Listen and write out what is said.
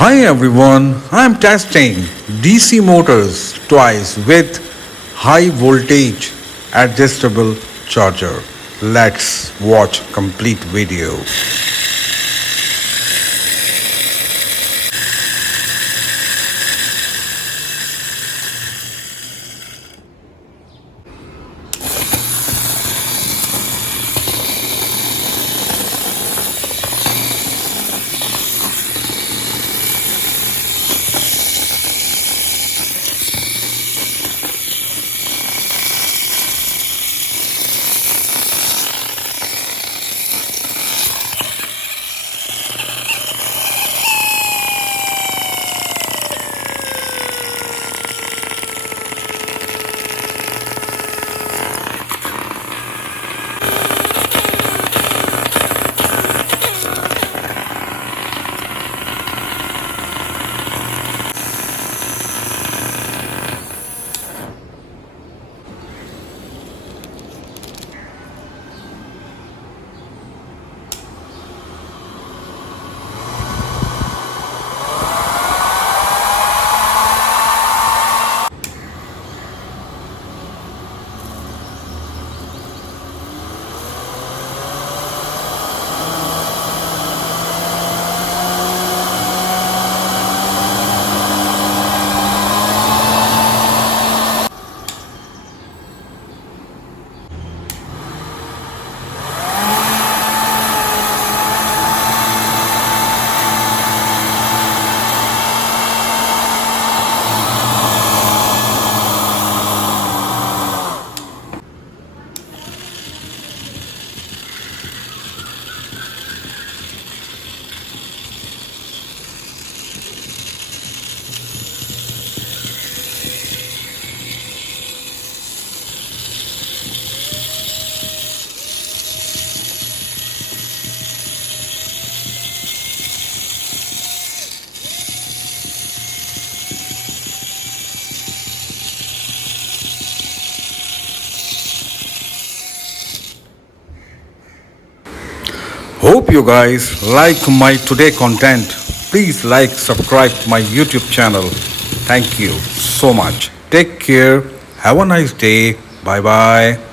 Hi everyone, I'm testing DC motors twice with high voltage adjustable charger. Let's watch complete video. Hope you guys like my today content. Please like, subscribe my YouTube channel. Thank you so much. Take care. Have a nice day. Bye bye.